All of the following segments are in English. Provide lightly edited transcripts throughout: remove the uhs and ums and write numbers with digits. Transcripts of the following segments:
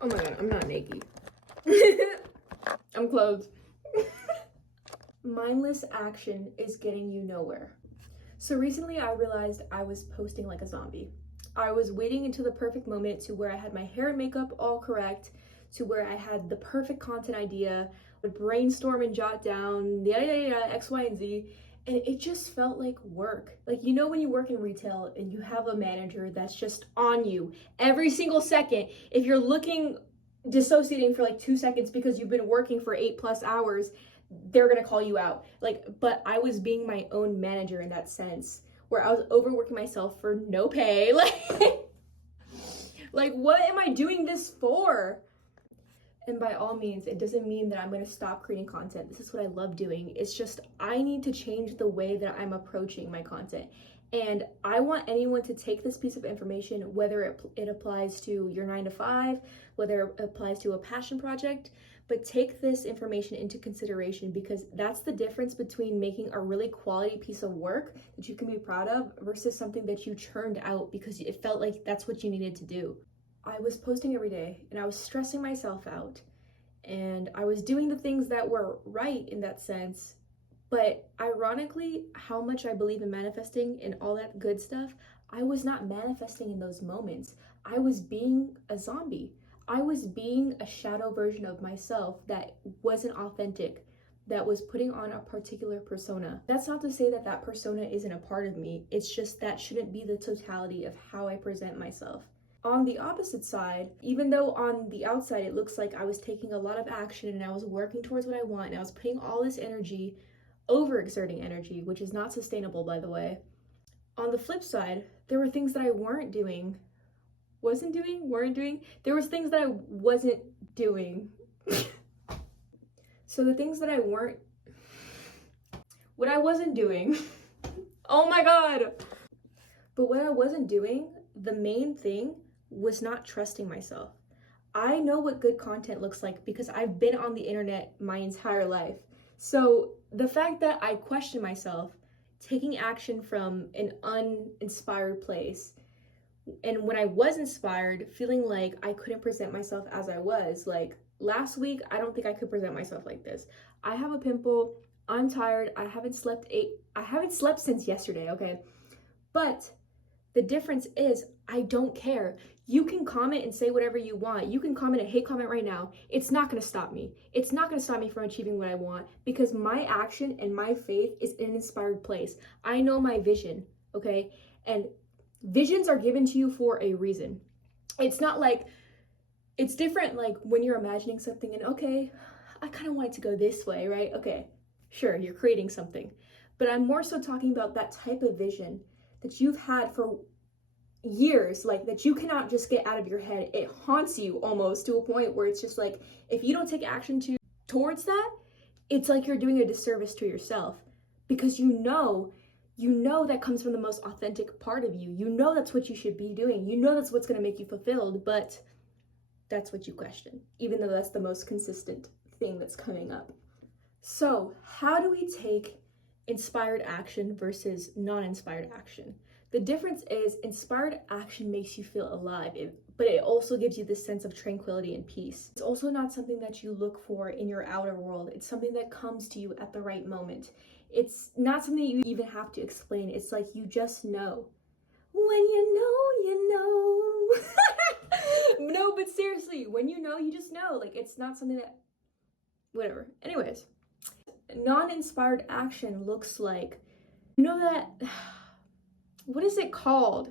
Oh my god, I'm not naked. I'm clothed. Mindless action is getting you nowhere. So recently I realized I was posting like a zombie. I was waiting until the perfect moment to where I had my hair and makeup all correct, to where I had the perfect content idea, would brainstorm and jot down yada yada yada X, Y, and Z. And it just felt like work. Like, you know, when you work in retail and you have a manager that's just on you every single second, if you're looking dissociating for like 2 seconds because you've been working for 8+ hours, they're gonna call you out. Like, but I was being my own manager in that sense, where I was overworking myself for no pay. Like what am I doing this for? And by all means, it doesn't mean that I'm going to stop creating content. This is what I love doing. It's just I need to change the way that I'm approaching my content. And I want anyone to take this piece of information, whether it applies to your 9 to 5, whether it applies to a passion project, but take this information into consideration, because that's the difference between making a really quality piece of work that you can be proud of versus something that you churned out because it felt like that's what you needed to do. I was posting every day and I was stressing myself out, and I was doing the things that were right in that sense. But ironically, how much I believe in manifesting and all that good stuff, I was not manifesting in those moments. I was being a zombie. I was being a shadow version of myself that wasn't authentic, that was putting on a particular persona. That's not to say that that persona isn't a part of me. It's just that shouldn't be the totality of how I present myself. On the opposite side, even though on the outside it looks like I was taking a lot of action and I was working towards what I want and I was putting all this energy, overexerting energy, which is not sustainable, by the way. On the flip side, there were things that I weren't doing. There was things that I wasn't doing. So the things that what I wasn't doing, oh my god. But what I wasn't doing, the main thing was not trusting myself. I know what good content looks like because I've been on the internet my entire life. So the fact that I question myself, taking action from an uninspired place, and when I was inspired, feeling like I couldn't present myself as I was. Like last week, I don't think I could present myself like this. I have a pimple, I'm tired, I haven't slept since yesterday, okay? But the difference is I don't care. You can comment and say whatever you want. You can comment a hate comment right now. It's not going to stop me. It's not going to stop me from achieving what I want, because my action and my faith is in an inspired place. I know my vision, okay? And visions are given to you for a reason. It's not like, it's different like when you're imagining something and okay, I kind of want it to go this way, right? Okay, sure, you're creating something. But I'm more so talking about that type of vision that you've had for years, like that you cannot just get out of your head. It haunts you almost to a point where it's just like, if you don't take action towards that, it's like you're doing a disservice to yourself, because you know that comes from the most authentic part of you. You know that's what you should be doing. You know that's what's going to make you fulfilled, but that's what you question, even though that's the most consistent thing that's coming up. So how do we take inspired action versus non-inspired action? The difference is inspired action makes you feel alive, but it also gives you this sense of tranquility and peace. It's also not something that you look for in your outer world. It's something that comes to you at the right moment. It's not something you even have to explain. It's like you just know. When you know, you know. No, but seriously, when you know, you just know. Like, it's not something that, whatever. Anyways, non-inspired action looks like, you know that, what is it called?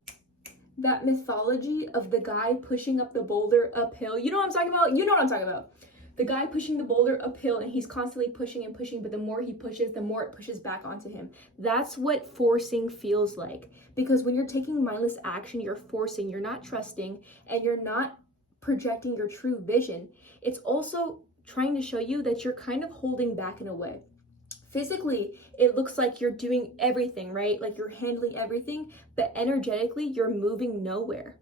That mythology of the guy pushing up the boulder uphill. You know what I'm talking about? You know what I'm talking about. The guy pushing the boulder uphill and he's constantly pushing and pushing, but the more he pushes, the more it pushes back onto him. That's what forcing feels like. Because when you're taking mindless action, you're forcing, you're not trusting, and you're not projecting your true vision. It's also trying to show you that you're kind of holding back in a way. Physically, it looks like you're doing everything, right? Like you're handling everything, but energetically, you're moving nowhere.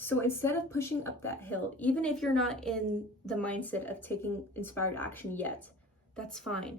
So instead of pushing up that hill, even if you're not in the mindset of taking inspired action yet, that's fine.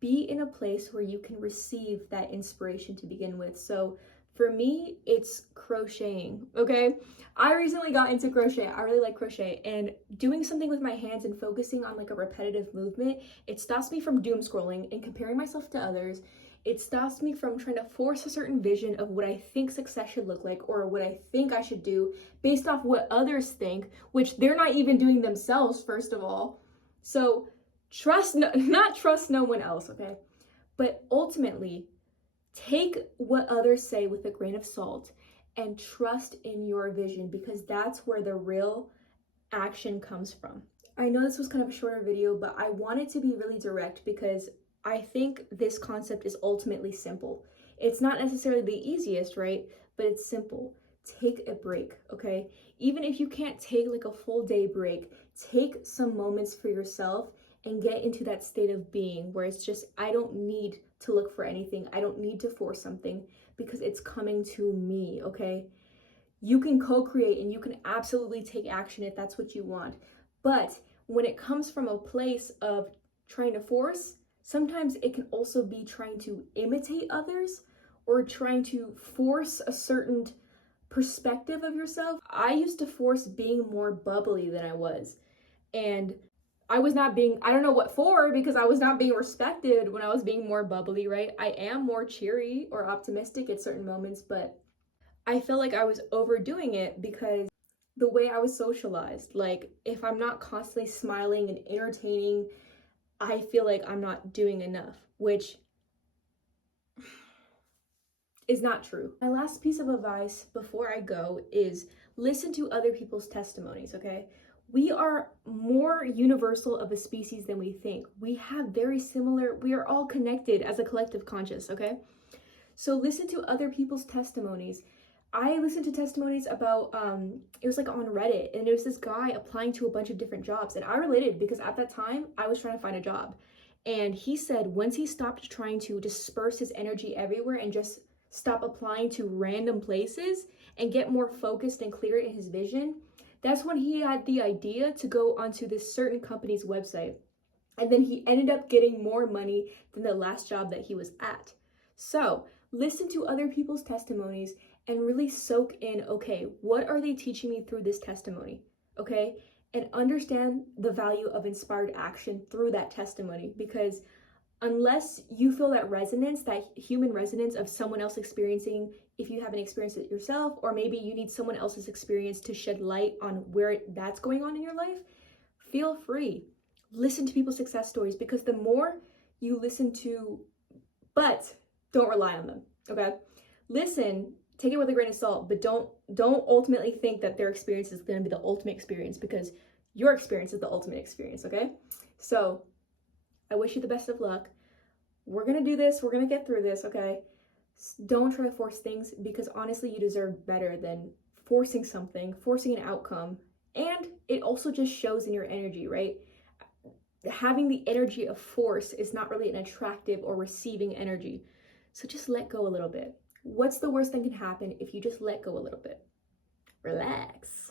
Be in a place where you can receive that inspiration to begin with. So For me, it's crocheting, okay? I recently got into crochet. I really like crochet, and doing something with my hands and focusing on like a repetitive movement, it stops me from doom scrolling and comparing myself to others. It stops me from trying to force a certain vision of what I think success should look like or what I think I should do based off what others think, which they're not even doing themselves, first of all. So not trust no one else, okay? But ultimately, take what others say with a grain of salt and trust in your vision, because that's where the real action comes from. I know this was kind of a shorter video, but I wanted to be really direct because I think this concept is ultimately simple. It's not necessarily the easiest, right? But it's simple. Take a break, okay? Even if you can't take like a full day break, take some moments for yourself and get into that state of being where it's just, I don't need to look for anything. I don't need to force something because it's coming to me, okay? You can co-create and you can absolutely take action if that's what you want. But when it comes from a place of trying to force, sometimes it can also be trying to imitate others or trying to force a certain perspective of yourself. I used to force being more bubbly than I was. And I was not being, I don't know what for, because I was not being respected when I was being more bubbly, right? I am more cheery or optimistic at certain moments, but I feel like I was overdoing it because the way I was socialized, like if I'm not constantly smiling and entertaining, I feel like I'm not doing enough, which is not true. My last piece of advice before I go is listen to other people's testimonies, okay? We are more universal of a species than we think. We have very similar, we are all connected as a collective conscious, okay? So listen to other people's testimonies. I listened to testimonies about, it was like on Reddit, and there was this guy applying to a bunch of different jobs, and I related because at that time I was trying to find a job. And he said once he stopped trying to disperse his energy everywhere and just stop applying to random places and get more focused and clear in his vision, that's when he had the idea to go onto this certain company's website. And then he ended up getting more money than the last job that he was at. So listen to other people's testimonies and really soak in, okay, what are they teaching me through this testimony? Okay, and understand the value of inspired action through that testimony, because unless you feel that resonance, that human resonance of someone else experiencing, if you haven't experienced it yourself, or maybe you need someone else's experience to shed light on where that's going on in your life, feel free. Listen to people's success stories, because the more you listen to, but don't rely on them, okay? Listen, take it with a grain of salt, but don't ultimately think that their experience is going to be the ultimate experience, because your experience is the ultimate experience, okay? So I wish you the best of luck. We're going to do this. We're going to get through this, okay? Don't try to force things, because honestly, you deserve better than forcing something, forcing an outcome. And it also just shows in your energy, right? Having the energy of force is not really an attractive or receiving energy. So just let go a little bit. What's the worst that can happen if you just let go a little bit? Relax.